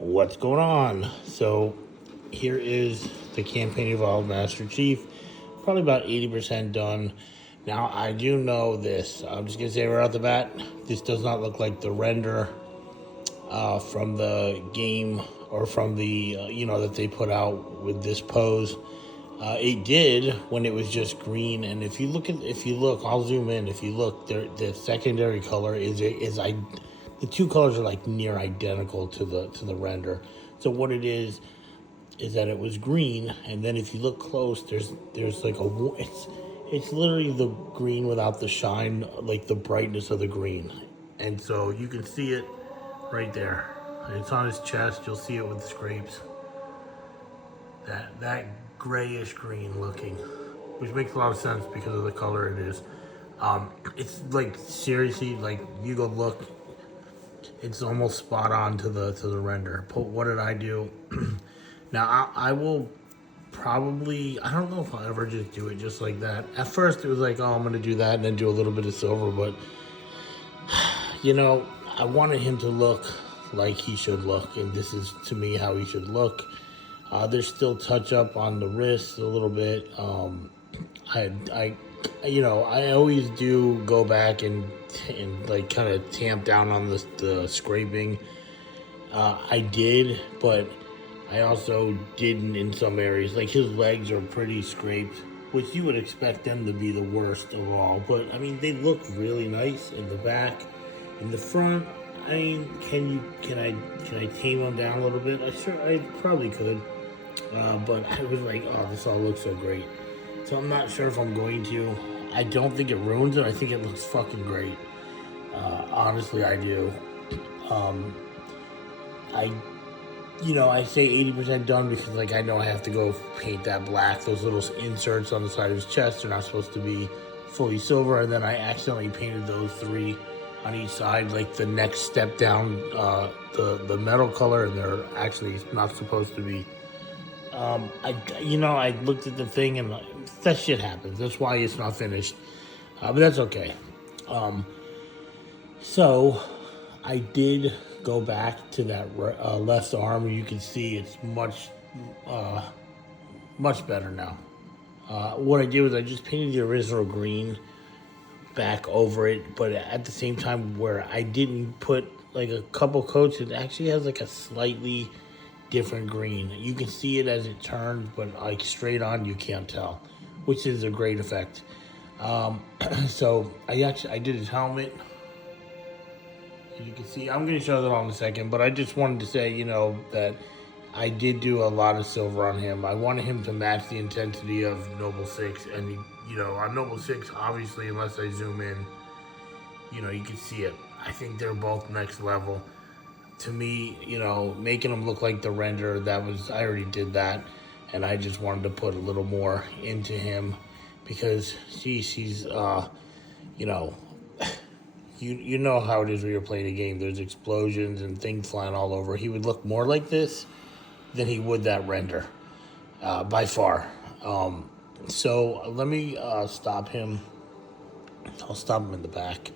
What's going on? So here is the Campaign Evolved Master Chief, probably about 80% done. Now I do know this. I'm just gonna say right off the bat, this does not look like the render from the game or from the that they put out with this pose. It did when it was just green, and if you look, I'll zoom in. If you look, the secondary color the two colors are like near identical to the render. So what it is that it was green, and then if you look close, there's like it's literally the green without the shine, like the brightness of the green, and so you can see it right there. It's on his chest. You'll see it with the scrapes. That grayish green looking, which makes a lot of sense because of the color it is. It's like seriously, like you go look, it's almost spot on to the render. But what did I do? Now I will probably, I don't know if I'll ever just do it just like that. At first it was like, oh, I'm gonna do that and then do a little bit of silver, but I wanted him to look like he should look, and this is to me how he should look. There's still touch up on the wrist a little bit. I always do go back and like kind of tamp down on the scraping. I did, but I also didn't in some areas. Like his legs are pretty scraped, which you would expect them to be the worst of all. But I mean, they look really nice in the back, in the front. I mean, can I tame them down a little bit? I probably could. But I was like, oh, this all looks so great. So I'm not sure if I'm going to. I don't think it ruins it. I think it looks fucking great. Honestly, I do. I I say 80% done because like I know I have to go paint that black. Those little inserts on the side of his chest are not supposed to be fully silver, and then I accidentally painted those three on each side, like the next step down, the metal color, and they're actually not supposed to be. I looked at the thing and that shit happens. That's why it's not finished, but that's okay. So I did go back to that left arm. You can see it's much better now. What I did was I just painted the original green back over it, but at the same time where I didn't put like a couple coats, it actually has like a slightly different green. You can see it as it turns, but like straight on you can't tell, which is a great effect. So I did his helmet. You can see, I'm going to show that all in a second, but I just wanted to say, that I did do a lot of silver on him. I wanted him to match the intensity of Noble 6, and, on Noble 6, obviously, unless I zoom in, you can see it. I think they're both next level. To me, making him look like the render, I already did that, and I just wanted to put a little more into him, because, he's you know how it is when you're playing a game. There's explosions and things flying all over. He would look more like this than he would that render, by far. So let me stop him. I'll stop him in the back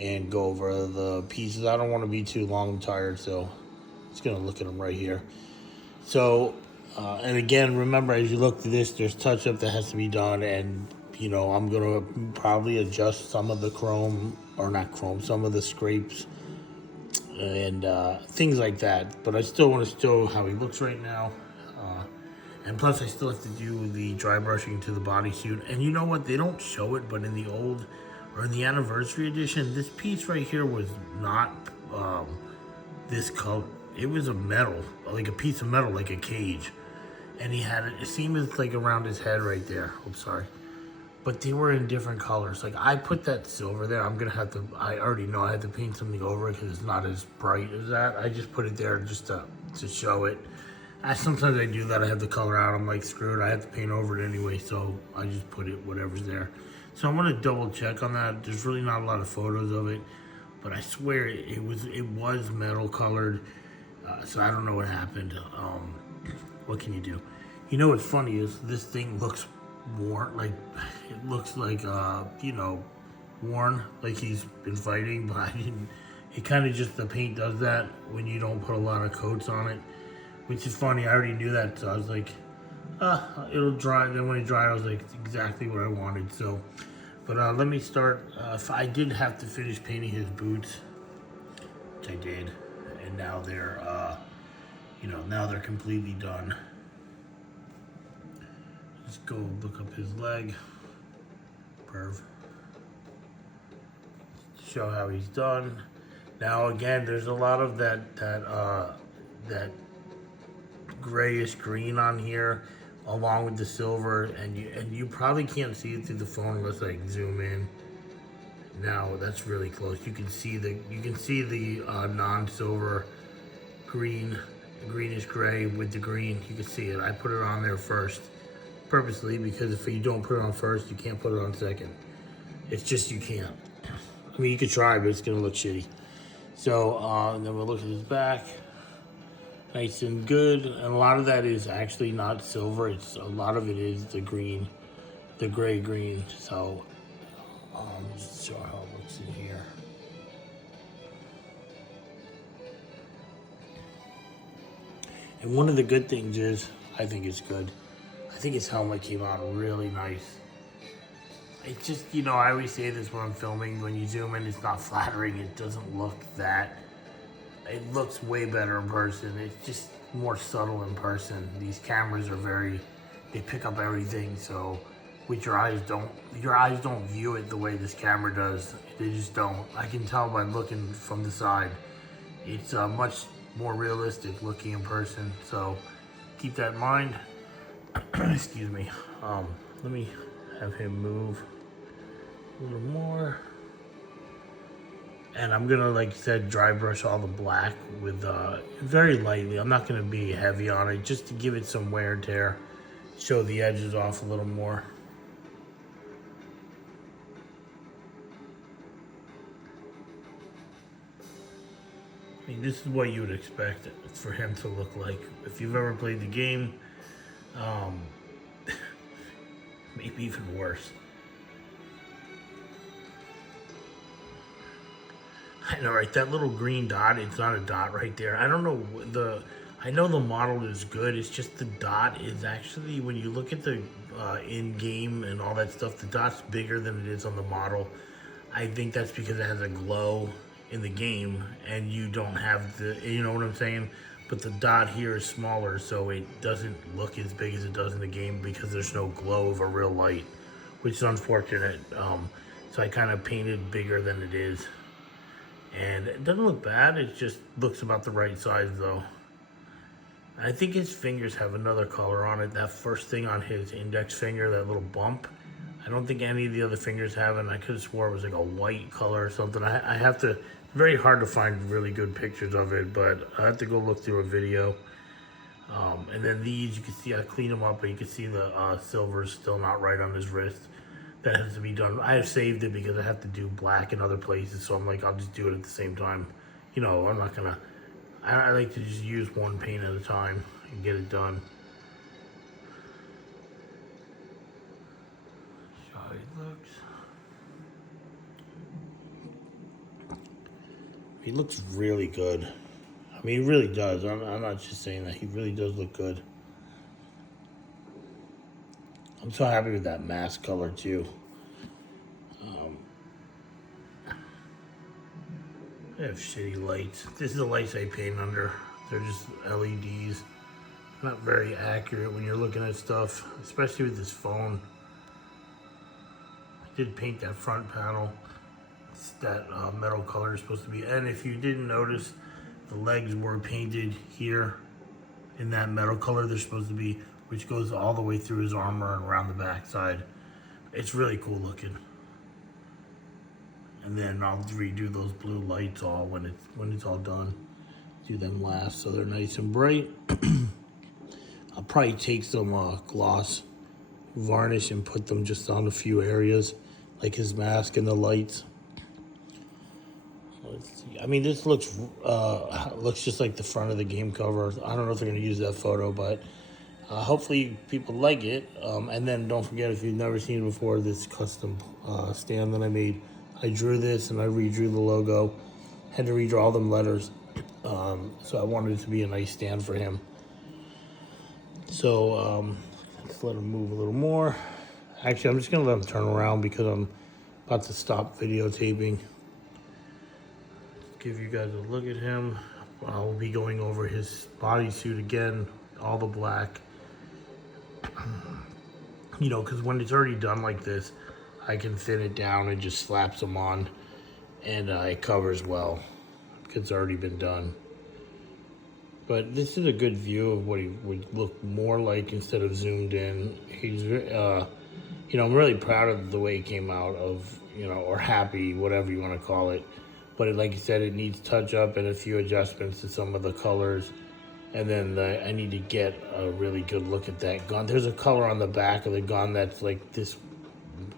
and go over the pieces. I don't want to be too long and tired, so I'm just going to look at him right here. So, and again, remember, as you look through this, there's touch-up that has to be done, and I'm going to probably adjust some of the some of the scrapes and things like that. But I still want to show how he looks right now. And plus, I still have to do the dry brushing to the bodysuit. And you know what? They don't show it, but in the old, or in the anniversary edition, this piece right here was not this color. It was a metal, like a piece of metal, like a cage. And he had it seemed like around his head right there. Oops, sorry. But they were in different colors. Like I put that silver there. I already know I had to paint something over it because it's not as bright as that. I just put it there just to show it. Sometimes I do that. I have the color out. I'm like, screw it. I have to paint over it anyway. So I just put it, whatever's there. So I'm going to double check on that. There's really not a lot of photos of it. But I swear it was metal colored. So I don't know what happened. What can you do? What's funny is this thing looks worn, like it looks like worn, like he's been fighting, but It kind of just, the paint does that when you don't put a lot of coats on it, which is funny. I already knew that, so I was like, it'll dry. Then when it dried, I was like, it's exactly what I wanted. So, but let me start. If I did have to finish painting his boots, which I did, and now they're, now they're completely done. Let's go look up his leg. Perv. Show how he's done. Now again, there's a lot of that grayish green on here, along with the silver, and you probably can't see it through the phone unless I zoom in. Now that's really close. You can see the non-silver greenish gray with the green. You can see it. I put it on there first, purposely, because if you don't put it on first, you can't put it on second. It's just, you can't. I mean, you could try, but it's gonna look shitty. So then we'll look at his back. Nice and good. And a lot of that is actually not silver. A lot of it is the green, the gray green. So just show how it looks in here. And one of the good things is, I think it's good. I think his helmet came out really nice. It's just, I always say this when I'm filming, when you zoom in, it's not flattering. It doesn't look that. It looks way better in person. It's just more subtle in person. These cameras are they pick up everything. So with your eyes don't view it the way this camera does. They just don't. I can tell by looking from the side. It's much more realistic looking in person. So keep that in mind. Excuse me. Let me have him move a little more. And I'm gonna, like I said, dry brush all the black with very lightly. I'm not gonna be heavy on it, just to give it some wear and tear. Show the edges off a little more. I mean, this is what you would expect for him to look like. If you've ever played the game, maybe even worse. I know, right? That little green dot, it's not a dot right there. I don't know, I know the model is good. It's just the dot is actually, when you look at the in-game and all that stuff, the dot's bigger than it is on the model. I think that's because it has a glow in the game and you don't have you know what I'm saying? But the dot here is smaller, so it doesn't look as big as it does in the game because there's no glow of a real light, which is unfortunate. So I kind of painted bigger than it is. And it doesn't look bad, it just looks about the right size though. I think his fingers have another color on it. That first thing on his index finger, that little bump, I don't think any of the other fingers have it. And I could have swore it was like a white color or something. I have to, very hard to find really good pictures of it, but I have to go look through a video. And then these, you can see, I clean them up, but you can see the silver is still not right on his wrist. That has to be done. I have saved it because I have to do black in other places, so I'm like, I'll just do it at the same time. I'm not gonna, I like to just use one paint at a time and get it done. See how he looks. He looks really good. I mean, he really does. I'm not just saying that. He really does look good. I'm so happy with that mask color too. I have shitty lights. This is the lights I paint under. They're just LEDs. Not very accurate when you're looking at stuff, especially with this phone. I did paint that front panel. It's that metal color is supposed to be. And if you didn't notice, the legs were painted here in that metal color they're supposed to be, which goes all the way through his armor and around the back side. It's really cool looking. And then I'll redo those blue lights all when it's all done. Do them last so they're nice and bright. I'll probably take some gloss varnish and put them just on a few areas, like his mask and the lights. Let's see. I mean, this looks just like the front of the game cover. I don't know if they're gonna use that photo, but hopefully people like it. And then don't forget, if you've never seen it before, this custom stand that I made. I drew this and I redrew the logo Had to redraw them letters. So I wanted it to be a nice stand for him. So let's let him move a little more. Actually, I'm just gonna let him turn around because I'm about to stop videotaping. Give you guys a look at him. I'll be going over his bodysuit again, all the black. You know, because when it's already done like this, I can thin it down and just slap some on, and it covers well because it's already been done. But this is a good view of what he would look more like instead of zoomed in. He's, you know, I'm really proud of the way he came out of, you know, or happy, whatever you want to call it. But like you said, it needs touch up and a few adjustments to some of the colors. And then I need to get a really good look at that gun. There's a color on the back of the gun that's like this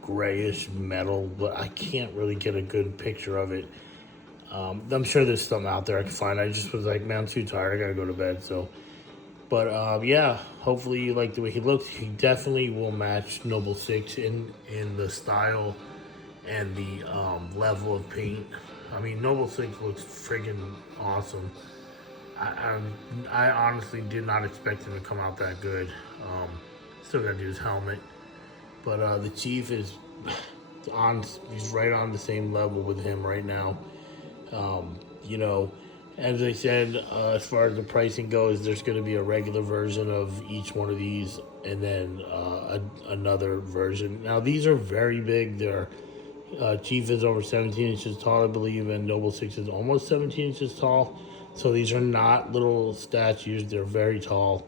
grayish metal, but I can't really get a good picture of it. I'm sure there's some out there I can find. I just was like, man, I'm too tired. I gotta go to bed. So, but yeah, hopefully you like the way he looks. He definitely will match Noble Six in the style and the level of paint. I mean, Noble Six looks friggin' awesome. I honestly did not expect him to come out that good. Still gotta do his helmet, but the Chief is on. He's right on the same level with him right now. You know, as I said, as far as the pricing goes, there's going to be a regular version of each one of these, and then another version. Now, these are very big. They're Chief is over 17 inches tall, I believe, and Noble Six is almost 17 inches tall. So these are not little statues. They're very tall,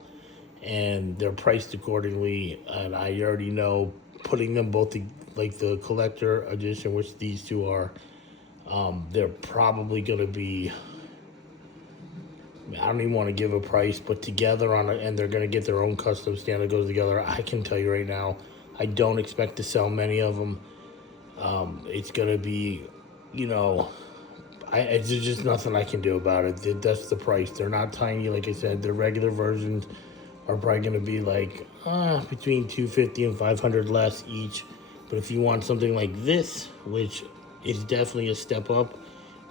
and they're priced accordingly. And I already know putting them both, like the collector edition, which these two are, they're probably going to be, I don't even want to give a price, but together and they're going to get their own custom stand that goes together. I can tell you right now, I don't expect to sell many of them. It's going to be, you know, there's just nothing I can do about it. That's the price. They're not tiny, like I said. The regular versions are probably going to be like between $250 and $500 less each. But if you want something like this, which is definitely a step up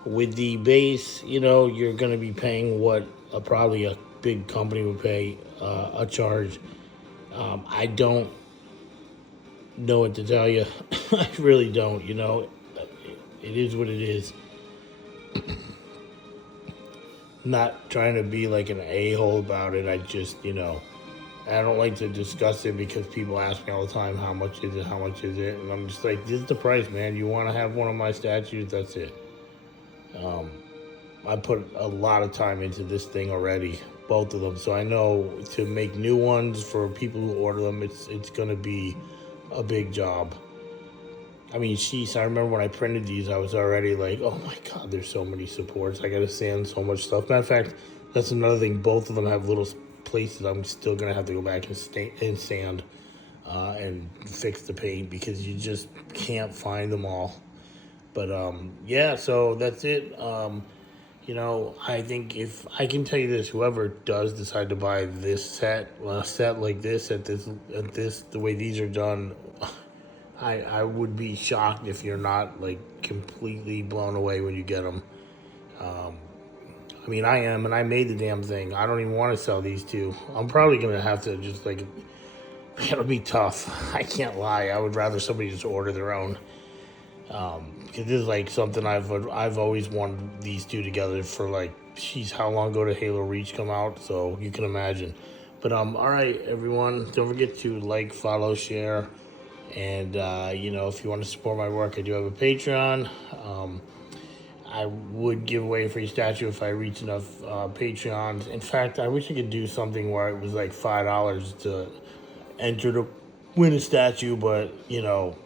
with the base, you know, you're going to be paying what probably a big company would pay a charge. I don't know what to tell you. I really don't. You know, it is what it is. Not trying to be like an a-hole about it. I just, you know, I don't like to discuss it because people ask me all the time, how much is it, how much is it? And I'm just like, this is the price, man. You want to have one of my statues, that's it. I put a lot of time into this thing already, both of them. So I know to make new ones for people who order them, it's going to be a big job. I mean, sheesh, I remember when I printed these, I was already like, oh my God, there's so many supports. I got to sand so much stuff. Matter of fact, that's another thing. Both of them have little places I'm still going to have to go back and sand and fix the paint because you just can't find them all. But yeah, so that's it. You know, I think if I can tell you this, whoever does decide to buy this set, a set like this at this the way these are done, I would be shocked if you're not like completely blown away when you get them. I mean, I am, and I made the damn thing. I don't even want to sell these two. I'm probably gonna have to just like, it'll be tough. I can't lie. I would rather somebody just order their own. Because this is like something I've always wanted these two together for like, geez, how long ago did Halo Reach come out? So you can imagine. But all right, everyone, don't forget to like, follow, share, and you know, if you want to support my work, I do have a Patreon. I would give away a free statue if I reach enough Patreons. In fact, I wish I could do something where it was like $5 to enter to win a statue, but you know,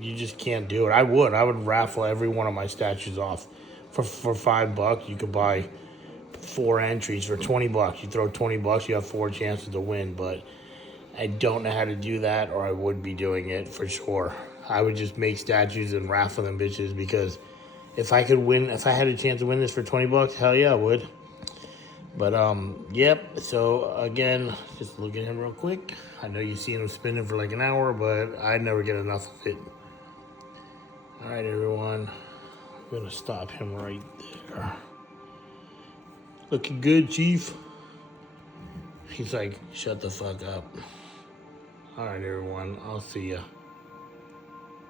you just can't do it. I would raffle every one of my statues off for $5. You could buy 4 entries for $20. You throw $20, you have 4 chances to win. But I don't know how to do that, or I would be doing it for sure. I would just make statues and raffle them bitches, because if I could win, if I had a chance to win this for $20, hell yeah, I would. But yep. So again, just look at him real quick. I know you've seen him spinning for like an hour, but I never get enough of it. All right, everyone. I'm gonna stop him right there. Looking good, Chief. He's like, shut the fuck up. All right, everyone. I'll see ya.